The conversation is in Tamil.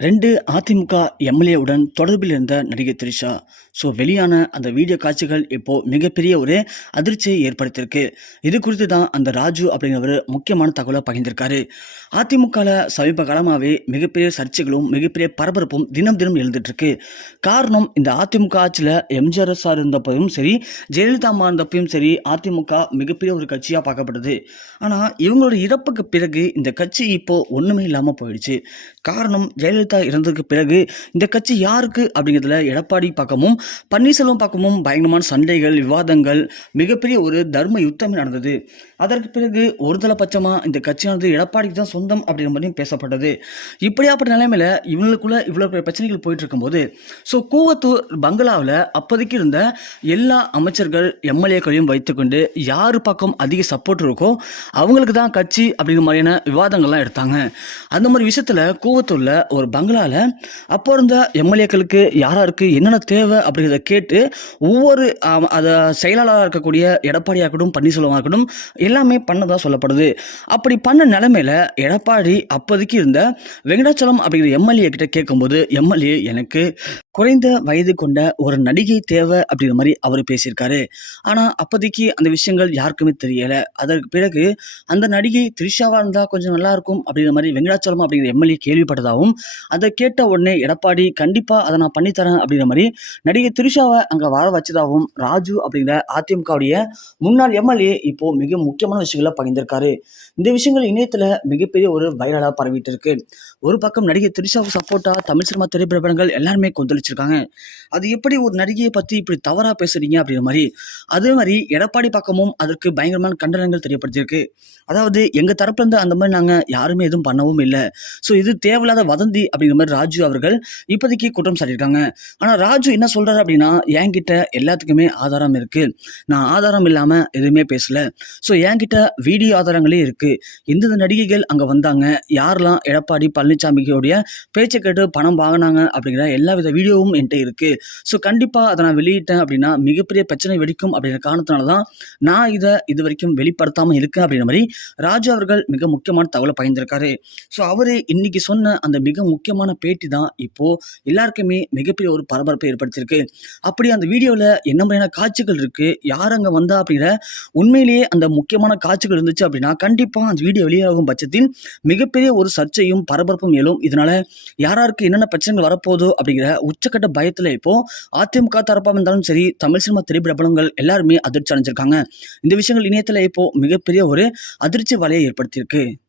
ரெண்டு அதிமுக எம்எல்ஏவுடன் தொடர்பில் இருந்த நடிகை த்ரிஷா. ஸோ வெளியான அந்த வீடியோ காட்சிகள் இப்போ மிகப்பெரிய ஒரு அதிர்ச்சியை ஏற்படுத்தியிருக்கு. இது குறித்து தான் அந்த ராஜு அப்படிங்கிறவர் முக்கியமான தகவலை பகிர்ந்திருக்காரு. அதிமுகவில் சமீப காலமாகவே மிகப்பெரிய சர்ச்சைகளும் மிகப்பெரிய பரபரப்பும் தினம் தினம் எழுந்துட்டு இருக்கு காரணம் இந்த அதிமுக ஆட்சியில் எம்ஜிஆர் சார் இருந்தப்பவும் சரி ஜெயலலிதா அம்மா இருந்தப்பையும் சரி அதிமுக மிகப்பெரிய ஒரு கட்சியாக பார்க்கப்படுது ஆனால் இவங்களோட இறப்புக்கு பிறகு இந்த கட்சி இப்போ ஒன்றுமே இல்லாமல் போயிடுச்சு. காரணம் ஜெயலலிதா இறந்ததுக்கு பிறகு இந்த கட்சி யாருக்கு அப்படிங்கிறதுல எடப்பாடி பக்கமும் பன்னீர்செல்வம் பக்கமும் பயங்கரமான சண்டைகள் விவாதங்கள் மிகப்பெரிய ஒரு தர்ம யுத்தம் நடந்தது. அதற்கு பிறகு ஒருதலை பட்சமாக இந்த கட்சியானது எடப்பாடிக்கு தான் சொந்தம் அப்படிங்கிற மாதிரியும் பேசப்பட்டது. இப்படியாப்பட்ட நிலைமையில இவங்களுக்குள்ள இவ்வளோ பெரிய பிரச்சனைகள் போயிட்டு இருக்கும்போது ஸோ கூவத்தூர் பங்களாவில் அப்போதைக்கு இருந்த எல்லா அமைச்சர்கள் எம்எல்ஏக்களையும் வைத்துக்கொண்டு யார் பக்கம் அதிக சப்போர்ட் இருக்கோ அவங்களுக்கு தான் கட்சி அப்படிங்கிற மாதிரியான விவாதங்கள்லாம் எடுத்தாங்க. அந்த மாதிரி விஷயத்தில் கூவத்தூரில் ஒரு பங்களாவில் அப்போ இருந்த எம்எல்ஏக்களுக்கு யாராருக்கு என்னென்ன தேவை அப்படிங்கிறத கேட்டு ஒவ்வொரு அதை செயலாளராக இருக்கக்கூடிய எடப்பாடியாக இருக்கட்டும் பன்னீர்செல்வமாக இருக்கட்டும் எல்லாமே பண்ணதாக சொல்லப்படுது. அப்படி பண்ண நிலமையில எடப்பாடி அப்போதைக்கு இருந்த வெங்கடாச்சலம் அப்படிங்கிற எம்எல்ஏ கிட்ட கேட்கும்போது எம்எல்ஏ எனக்கு குறைந்த வயது கொண்ட ஒரு நடிகை தேவை அப்படிங்கிற மாதிரி அவர் பேசியிருக்காரு. ஆனால் அப்போதைக்கு அந்த விஷயங்கள் யாருக்குமே தெரியலை. அதற்கு பிறகு அந்த நடிகை த்ரிஷாவாக இருந்தால் கொஞ்சம் நல்லா இருக்கும் அப்படிங்கிற மாதிரி வெங்கடாச்சலம் அப்படிங்கிற எம்எல்ஏ கேள்விப்பட்டதாகவும் அதை கேட்ட உடனே எடப்பாடி கண்டிப்பாக அதை நான் பண்ணித்தரேன் அப்படிங்கிற மாதிரி நடிகை திரிஷாவை அங்கே வர வச்சதாகவும் ராஜு அப்படிங்கிற அதிமுகவுடைய முன்னாள் எம்எல்ஏ இப்போ மிக முக்கியமான விஷயங்களை பகிர்ந்திருக்காரு. இந்த விஷயங்கள் இணையத்தில் மிகப்பெரிய ஒரு வைரலாக பரவிட்டு இருக்கு ஒரு பக்கம் நடிகை திரிஷாவுக்கு சப்போர்ட்டாக தமிழ் சினிமா திரைப்படங்கள் எல்லாருமே கொந்தளிச்சிருக்காங்க. அது எப்படி ஒரு நடிகையை பற்றி இப்படி தவறாக பேசுறீங்க அப்படிங்கிற மாதிரி அதே மாதிரி எடப்பாடி பக்கமும் அதற்கு பயங்கரமான கண்டனங்கள் தெரியப்படுத்தியிருக்கு. அதாவது எங்கள் தரப்புலேருந்து அந்த மாதிரி நாங்கள் யாருமே எதுவும் பண்ணவும் இல்லை. ஸோ இது தேவையில்லாத வதந்தி அப்படிங்கிற மாதிரி ராஜு அவர்கள் இப்போதைக்கு குற்றம் சாட்டியிருக்காங்க. ஆனால் ராஜு என்ன சொல்கிறாரு அப்படின்னா என்கிட்ட எல்லாத்துக்குமே ஆதாரம் இருக்குது நான் ஆதாரம் இல்லாமல் எதுவுமே பேசலை. ஸோ என்கிட்ட வீடியோ ஆதாரங்களே இருக்குது எந்தெந்த நடிகைகள் அங்கே வந்தாங்க. யாரெல்லாம் எடப்பாடி பழனிசாமியோடைய பேச்சை கேட்டு பணம் வாங்கினாங்க அப்படிங்கிற எல்லா வித வீடியோவும் என்கிட்ட இருக்குது ஸோ கண்டிப்பாக அதை நான் வெளியிட்டேன் அப்படின்னா மிகப்பெரிய பிரச்சனை வெடிக்கும் அப்படிங்கிற காரணத்தினால தான் நான் இதை இது வரைக்கும் வெளிப்படுத்தாமல் இருக்கேன் அப்படிங்கிற மாதிரி ராஜு அவர்கள் மிக முக்கியமான தகவலை பகிர்ந்திருக்காரு. ஸோ அவர் இன்னைக்கு சொன்ன அந்த மிக முக்கிய முக்கியமான பேட்டி தான் இப்போ எல்லாருக்குமே மிகப்பெரிய ஒரு பரபரப்பை ஏற்படுத்தியிருக்கு. அப்படி அந்த வீடியோவில் என்ன மாதிரியான காட்சிகள் இருக்கு யார் அங்கே வந்தா அப்படிங்கிற உண்மையிலேயே அந்த முக்கியமான காட்சிகள் இருந்துச்சு அப்படின்னா கண்டிப்பாக அந்த வீடியோ வெளியாகும் பட்சத்தில் மிகப்பெரிய ஒரு சர்ச்சையும் பரபரப்பும் எழும். இதனால யாராருக்கு என்னென்ன பிரச்சனைகள் வரப்போதோ அப்படிங்கிற உச்சக்கட்ட பயத்தில் இப்போ அதிமுக தரப்பாக இருந்தாலும் சரி தமிழ் சினிமா திரைப்படங்கள் எல்லாருமே அதிர்ச்சி அடைஞ்சிருக்காங்க. இந்த விஷயங்கள் இணையத்தில் இப்போ மிகப்பெரிய ஒரு அதிர்ச்சி வலையை ஏற்படுத்தியிருக்கு.